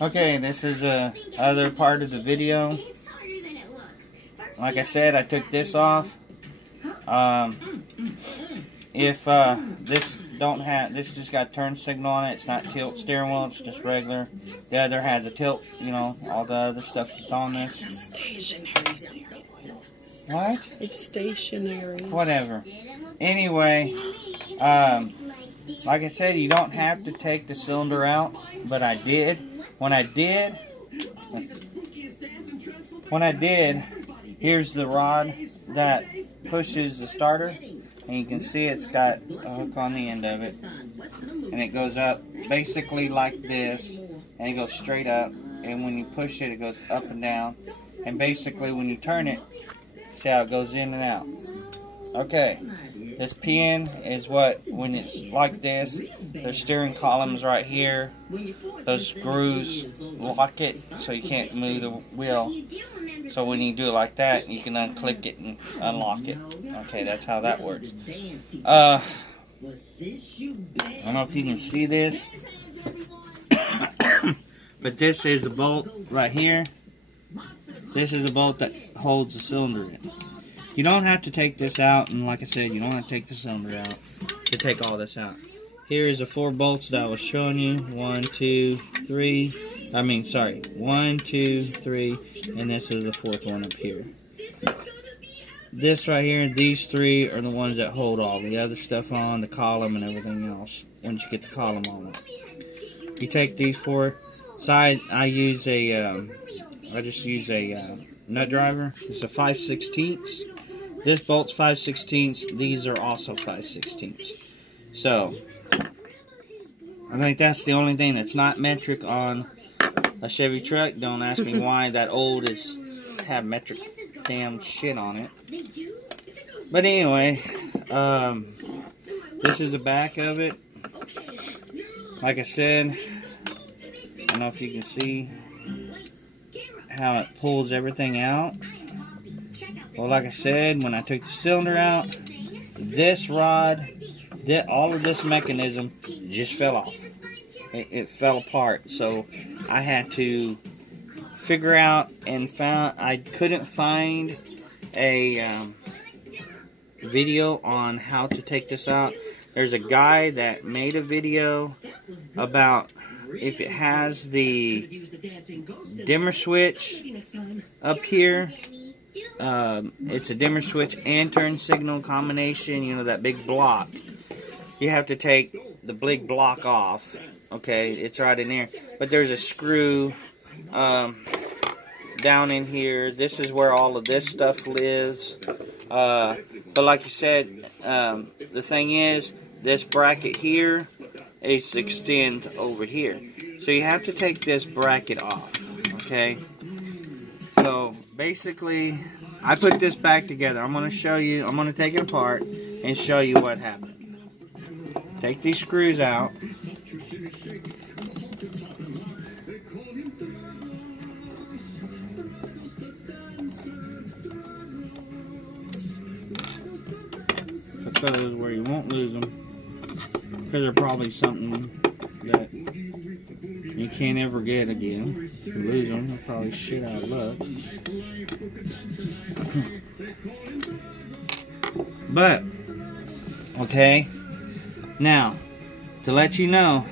Okay, this is other part of the video. Like I said, I took this off. If this just got turn signal on it. It's not tilt steering wheel. It's just regular. The other has a tilt. You know, all the other stuff that's on this. It's a stationary steering wheel. What? It's stationary. Whatever. Anyway, like I said, you don't have to take the cylinder out, but I did. When I did, here's the rod that pushes the starter, and you can see it's got a hook on the end of it, and it goes up basically like this, and it goes straight up, and when you push it, it goes up and down, and basically when you turn it, see how it goes in and out. Okay, this pin is what, when it's like this, there's steering columns right here. Those screws lock it so you can't move the wheel. So when you do it like that, you can unclick it and unlock it. Okay, that's how that works. I don't know if you can see this, but this is a bolt right here. This is a bolt that holds the cylinder in. You don't have to take this out, and like I said, you don't have to take the cylinder out to take all this out. Here is the 4 bolts that I was showing you. 1, 2, 3. I mean, sorry. 1, 2, 3, and this is the 4th one up here. This right here, these 3 are the ones that hold all the other stuff on, the column and everything else. Once you get the column on it, you take these 4 sides. I use a, I just use a nut driver. It's a 5/16. This bolt's 5/16. These are also 5/16. So, I think that's the only thing that's not metric on a Chevy truck. Don't ask me why that old is have metric damn shit on it. But anyway, this is the back of it. Like I said, I don't know if you can see how it pulls everything out. Well, like I said, when I took the cylinder out, this rod, all of this mechanism just fell off. It fell apart. So I had to figure out and I couldn't find a video on how to take this out. There's a guy that made a video about if it has the dimmer switch up here. It's a dimmer switch and turn signal combination, you know, that big block. You have to take the big block off. Okay, it's right in there. But there's a screw down in here. This is where all of this stuff lives. But like you said, the thing is, this bracket here is extend over here. So you have to take this bracket off. Okay? So basically, I put this back together. I'm going to show you, I'm going to take it apart and show you what happened. Take these screws out. Put those where you won't lose them. Because they're probably something that you can't ever get again. If you lose them, they're probably shit out of luck. But, okay, now, to let you know,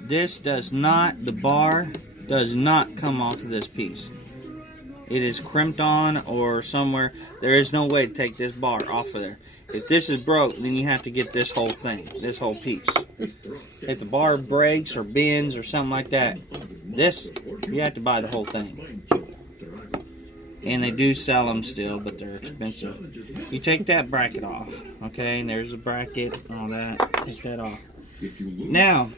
this does not, the bar does not come off of this piece. It is crimped on or somewhere. There is no way to take this bar off of there. If this is broke, then you have to get this whole thing, this whole piece. If the bar breaks or bends or something like that, this, you have to buy the whole thing. And they do sell them still, but they're expensive. You take that bracket off, okay? And there's a bracket and all that. Take that off. Now,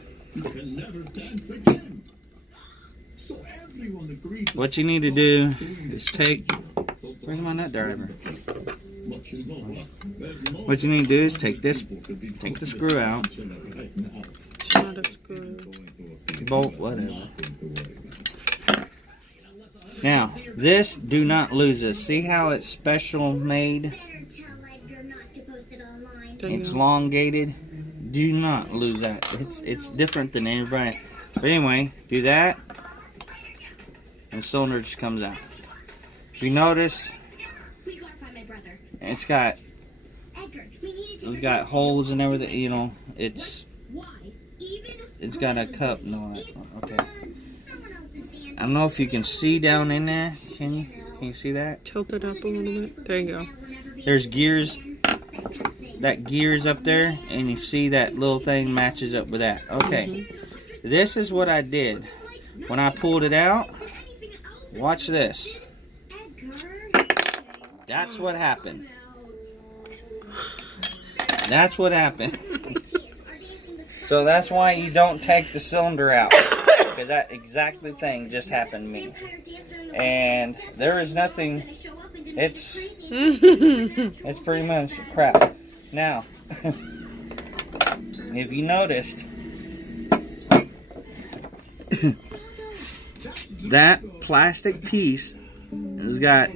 what you need to do is take, where's my nut driver? What you need to do is take this, take the screw out. Not a screw. Bolt, whatever. Now, this, do not lose this. See how it's special made? It's elongated. Do not lose that. It's different than everybody. But anyway, do that, and the cylinder just comes out. If you notice, it's got holes and everything. You know, it's got a cup on it. Okay. I don't know if you can see down in there. Can you? Can you see that? Tilt it up a little bit. There you go. There's gears. That gear's up there, and you see that little thing matches up with that. Okay. This is what I did. When I pulled it out, watch this. That's what happened. That's what happened. So that's why you don't take the cylinder out. Because that exactly thing just happened to me. And there is nothing. It's pretty much crap. Now, if you noticed, that plastic piece has got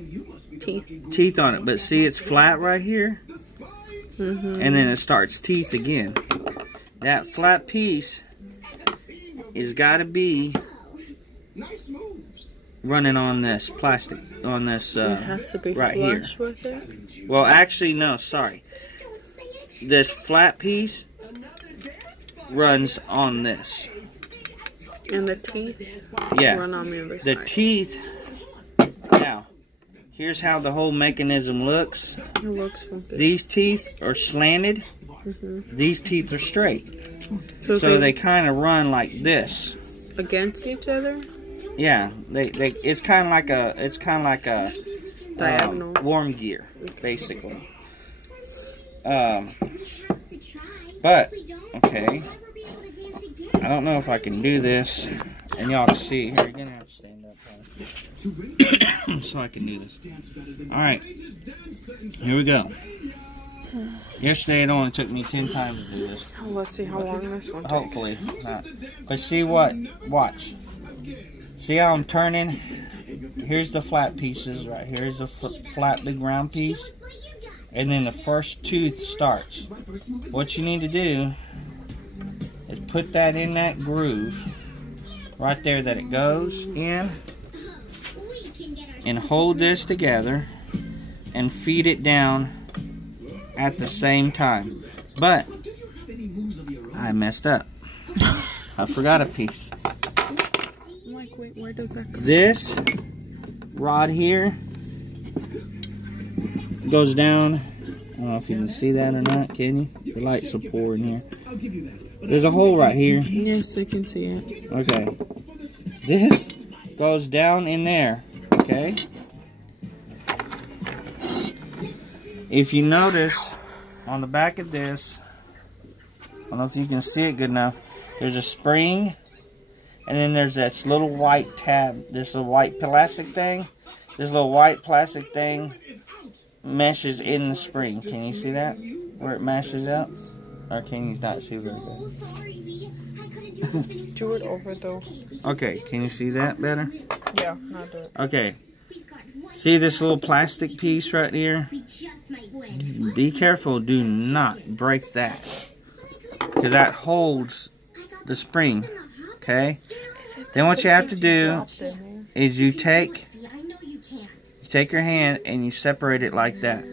teeth on it, but see, it's flat right here, and then it starts teeth again. That flat piece is got to be running on this plastic, on this it has to be right here. With it. Well, actually, no, sorry. This flat piece runs on this. And the teeth run on the other side. The teeth. Now, here's how the whole mechanism looks. It looks funky. These teeth are slanted. These teeth are straight. So they kind of run like this. Against each other? Yeah, it's kind of like a diagonal worm gear, basically. But okay, I don't know if I can do this, and y'all can see. Here, you're gonna have to stand up so I can do this. All right, here we go. Yesterday it only took me 10 times to do this. Let's see how long this one takes. Hopefully not. But see what? Watch. See how I'm turning? Here's the flat pieces right here. Here's the flat big round piece. And then the first tooth starts. What you need to do is put that in that groove right there that it goes in, and hold this together and feed it down at the same time. But I messed up. I forgot a piece. I'm like, wait, where does that go? This rod here goes down. I don't know if you can see that or not, can you? The lights are poor in here. There's a hole right here. Yes, I can see it. Okay. This goes down in there. Okay. If you notice, on the back of this, I don't know if you can see it good enough, there's a spring, and then there's this little white tab. There's a white plastic thing. This little white plastic thing meshes in the spring. Can you see that? Where it meshes out? Or can you not see very good? Do it over though. Okay, can you see that better? Yeah, not do it. Okay. See this little plastic piece right here? Be careful, do not break that. Because that holds the spring. Okay? Then what you have to do is you take your hand and you separate it like that.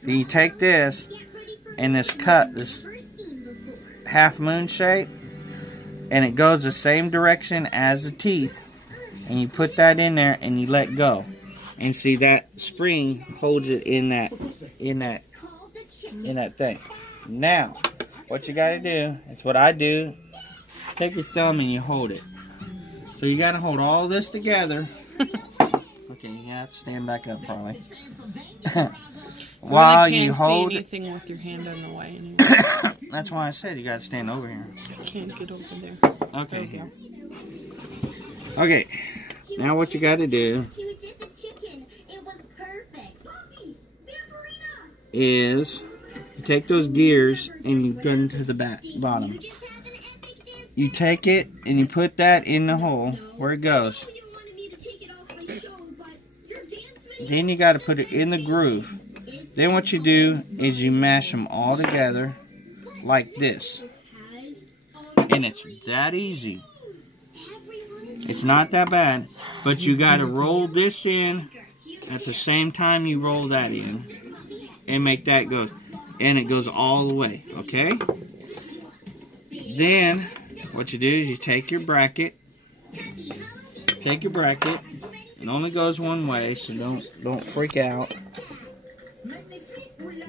Then you take this and this cut, this half moon shape, and it goes the same direction as the teeth, and you put that in there and you let go, and see that spring holds it in that thing. Now what you got to do is what I do. Take your thumb and you hold it. So you got to hold all this together. Okay, you have to stand back up probably. While you hold it. Anything with your hand in the way anyway. That's why I said you got to stand over here. I can't get over there. Okay. There you go. Okay. Now what you got to do is you take those gears and you go into the bottom. You take it and you put that in the hole where it goes. Then you got to put it in the groove. Then what you do is you mash them all together like this. And it's that easy. It's not that bad. But you got to roll this in at the same time you roll that in. And make that go. And it goes all the way. Okay? Then what you do is you take your bracket. Take your bracket. It only goes one way, so don't freak out.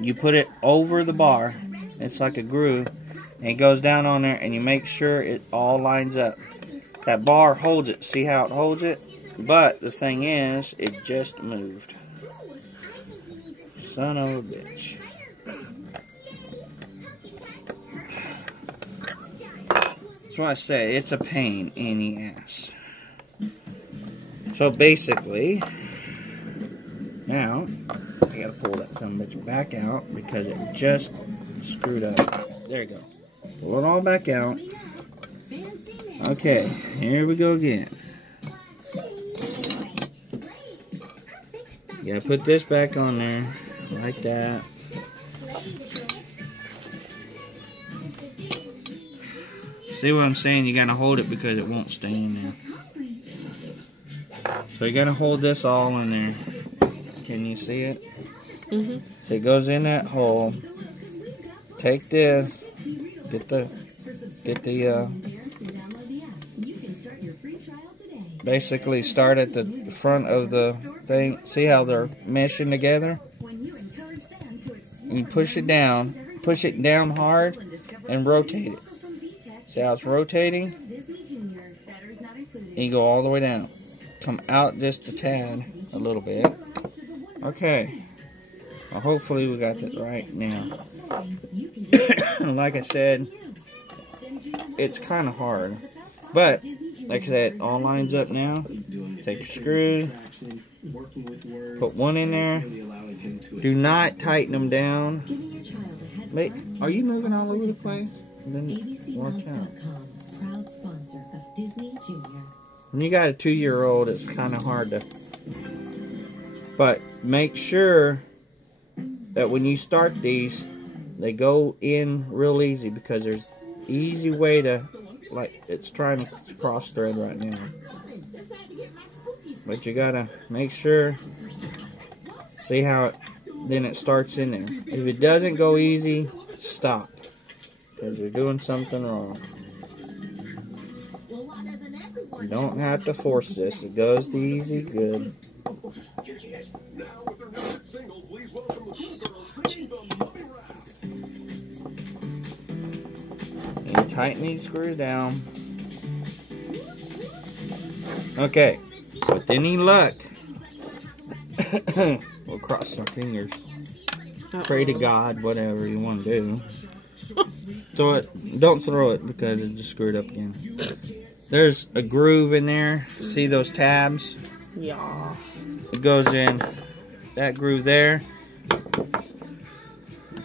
You put it over the bar. It's like a groove. And it goes down on there, and you make sure it all lines up. That bar holds it. See how it holds it? But the thing is, it just moved. Son of a bitch. That's why I say it's a pain in the ass. So basically, now I gotta pull that son of a bitch back out because it just screwed up. There you go. Pull it all back out. Okay, here we go again. You gotta put this back on there, like that. See what I'm saying? You gotta hold it because it won't stay in there. So you gotta hold this all in there. Can you see it? Mm-hmm. So it goes in that hole. Take this. Get the basically start at the front of the thing. See how they're meshing together? You push it down hard and rotate it. See how it's rotating? And you go all the way down. Come out just a tad, a little bit. Okay. Well, hopefully we got this right now. Like I said, it's kind of hard. But, like I said, all lines up now. Take your screw. Put one in there. Do not tighten them down. Wait, are you moving all over the place? Then watch out. When you got a 2-year-old, it's kind of hard to... But make sure that when you start these, they go in real easy because there's easy way to... Like, it's trying to cross thread right now. But you gotta make sure... See how it... Then it starts in there. If it doesn't go easy, stop. Because you're doing something wrong. You don't have to force this. It goes the easy good. And you tighten these screws down. Okay. With any luck, we'll cross our fingers. Pray to God, whatever you want to do. Throw it. Don't throw it because it just screwed up again. There's a groove in there. See those tabs? Yeah. It goes in that groove there.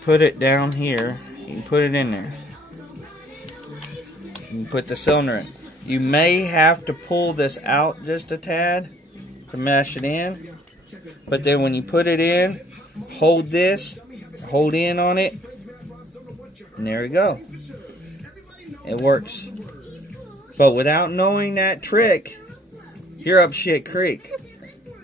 Put it down here. You can put it in there. You can put the cylinder in. You may have to pull this out just a tad to mesh it in. But then when you put it in, hold this, hold in on it, and there you go. It works. But without knowing that trick, you're up shit creek.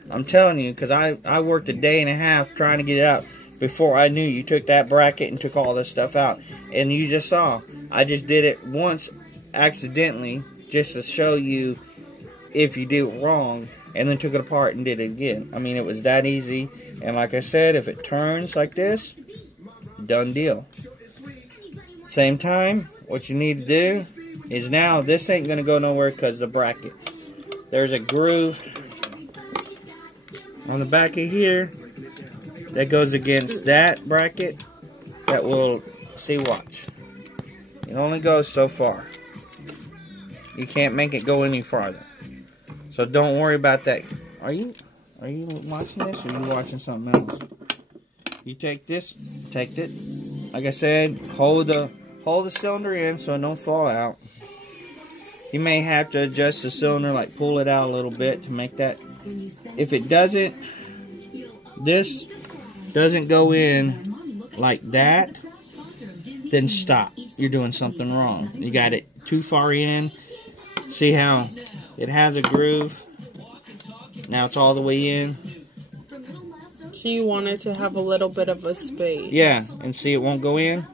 I'm telling you, because I worked a day and a half trying to get it out before I knew you took that bracket and took all this stuff out. And you just saw, I just did it once accidentally just to show you if you do it wrong, and then took it apart and did it again. I mean, it was that easy. And like I said, if it turns like this, done deal. Same time, what you need to do is now this ain't going to go nowhere because the bracket. There's a groove on the back of here that goes against that bracket that will, see, watch. It only goes so far. You can't make it go any farther. So don't worry about that. Are you watching this or are you watching something else? You take this, take it. Like I said, hold the cylinder in so it don't fall out. You may have to adjust the cylinder, like pull it out a little bit to make that. If it doesn't, this doesn't go in like that, then stop. You're doing something wrong. You got it too far in. See how it has a groove? Now it's all the way in. So you want it to have a little bit of a space. Yeah, and see it won't go in.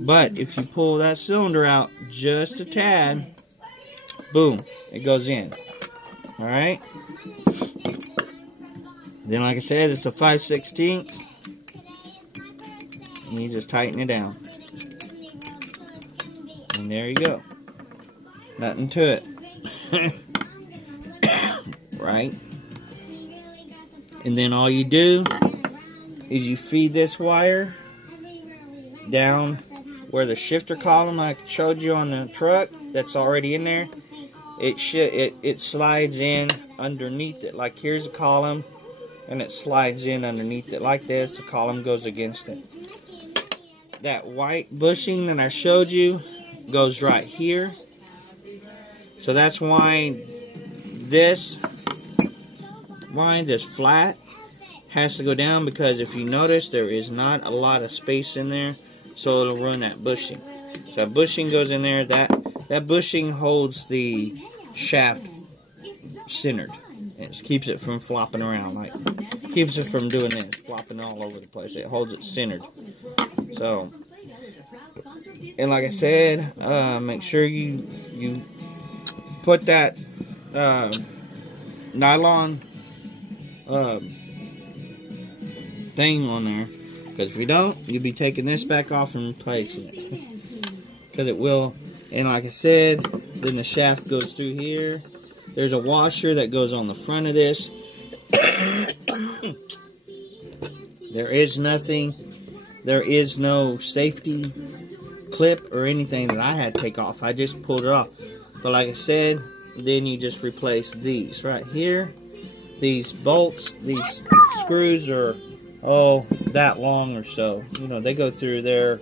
But if you pull that cylinder out just a tad, boom, it goes in. Alright? Then like I said, it's a 5/16. And you just tighten it down. And there you go. Nothing to it. Right? And then all you do is you feed this wire down where the shifter column I showed you on the truck that's already in there. It slides in underneath it. Like here's a column and it slides in underneath it like this. The column goes against it. That white bushing that I showed you goes right here. So that's why this line, this flat, has to go down, because if you notice there is not a lot of space in there, so it'll ruin that bushing. So that bushing goes in there. That bushing holds the shaft centered. It keeps it from flopping around, like keeps it from doing this, flopping all over the place. It holds it centered. So, and like I said, make sure you put that nylon thing on there, because if you don't, you'll be taking this back off and replacing it, because it will. And like I said, then the shaft goes through here. There's a washer that goes on the front of this. There is no safety clip or anything that I had to take off. I just pulled it off. But like I said, then you just replace these right here. These bolts, these screws are, that long or so. You know, they go through there,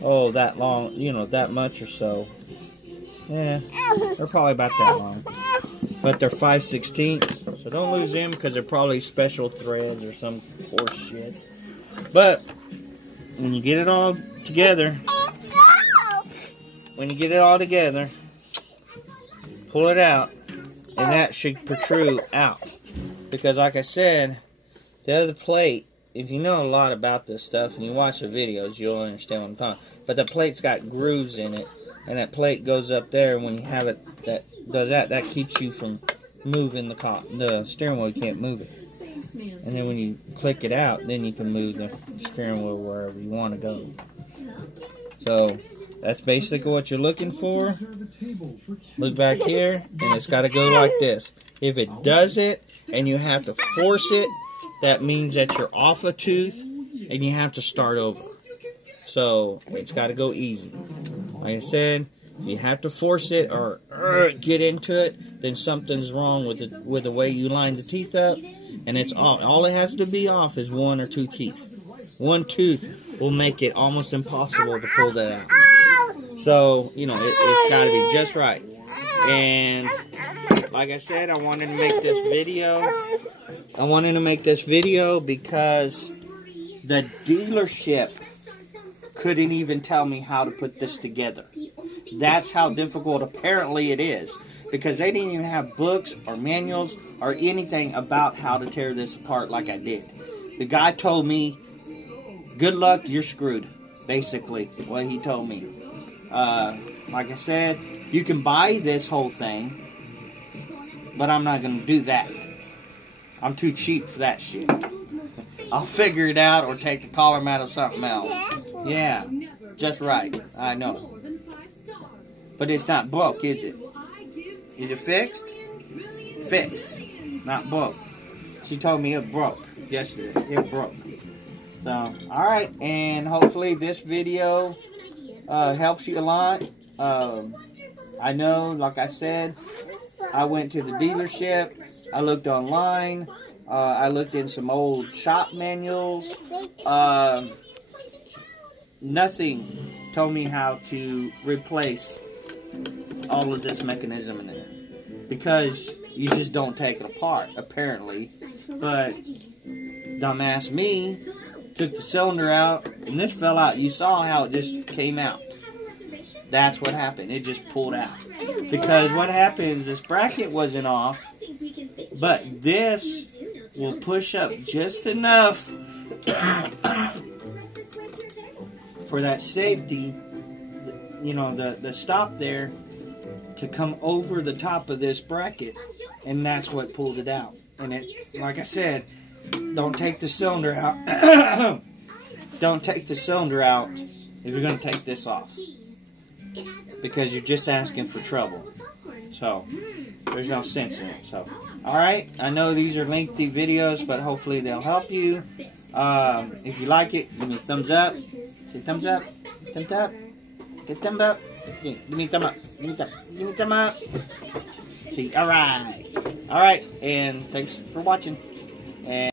that long, that much or so. Yeah, they're probably about that long. But they're 5/16, so don't lose them, because they're probably special threads or some horse shit. But when you get it all together, pull it out, and that should protrude out. Because like I said, the other plate, if you know a lot about this stuff and you watch the videos, you'll understand what I'm talking about. But the plate's got grooves in it, and that plate goes up there, and when you have it, that keeps you from moving the steering wheel. You can't move it. And then when you click it out, then you can move the steering wheel wherever you want to go. So that's basically what you're looking for. Look back here, and it's got to go like this. If it does it, and you have to force it, that means that you're off a tooth, and you have to start over. So it's got to go easy. Like I said, you have to force it or get into it, then something's wrong with the way you line the teeth up, and it's all it has to be off is 1 or 2 teeth. 1 tooth will make it almost impossible to pull that out. So, it's got to be just right. And like I said, I wanted to make this video. Because the dealership couldn't even tell me how to put this together. That's how difficult apparently it is. Because they didn't even have books or manuals or anything about how to tear this apart like I did. The guy told me, good luck, you're screwed. Basically, what he told me. Like I said, you can buy this whole thing, but I'm not going to do that. I'm too cheap for that shit. I'll figure it out or take the column out of something else. Yeah, just right. I know. But it's not broke, is it? Is it fixed? Fixed. Not broke. She told me it broke yesterday. It broke. So, alright. And hopefully this video helps you a lot. I know, like I said, I went to the dealership. I looked online. I looked in some old shop manuals. Nothing told me how to replace all of this mechanism in there. Because you just don't take it apart, apparently. But dumbass me took the cylinder out, and this fell out. You saw how it just came out. That's what happened. It just pulled out. Because what happened is this bracket wasn't off, but this will push up just enough for that safety, you know, the stop there, to come over the top of this bracket, and that's what pulled it out. And it, like I said, don't take the cylinder out. Don't take the cylinder out if you're going to take this off, because you're just asking for trouble. So there's no sense in it. So, alright, I know these are lengthy videos, but hopefully they'll help you. If you like it, give me a thumbs up. Say thumbs up. Thumbs up. Get thumb up. Give me a thumb up. Give me a thumb. Give me a thumb up. See, alright. Alright, and thanks for watching. And